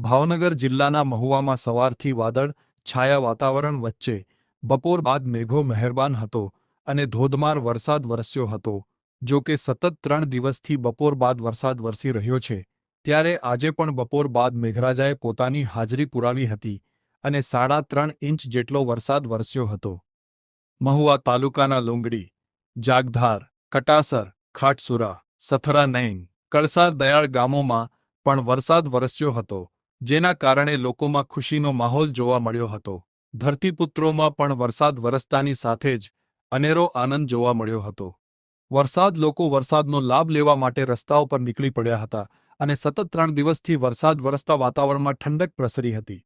ભાવનગર જિલ્લાના મહુવામાં સવારથી વાદળ છાયા વાતાવરણ વચ્ચે બપોર બાદ મેઘો મહેરબાન હતો અને ધોધમાર વરસાદ વરસ્યો હતો। જો કે સતત 3 દિવસથી બપોર બાદ વરસાદ વરસી રહ્યો છે, ત્યારે આજે પણ બપોર બાદ મેઘરાજાએ પોતાની હાજરી પુરાવી હતી અને 3.5 ઇંચ જેટલો વરસાદ વરસ્યો હતો। મહુવા તાલુકાના લુંગડી, જાગધાર, કટાસર, ખાટસુરા, સથરા નૈન, કળસાર દયાળ ગામોમાં પણ વરસાદ વરસ્યો હતો, જેના કારણે લોકોમાં ખુશીનો માહોલ જોવા મળ્યો હતો। ધરતીપુત્રોમાં પણ વરસાદ વરસતાની સાથે જ અનેરો આનંદ જોવા મળ્યો હતો। લોકો વરસાદનો લાભ લેવા માટે રસ્તાઓ પર નીકળી પડ્યા હતા અને સતત 3 દિવસથી વરસાદ વરસતા વાતાવરણમાં ઠંડક પ્રસરી હતી।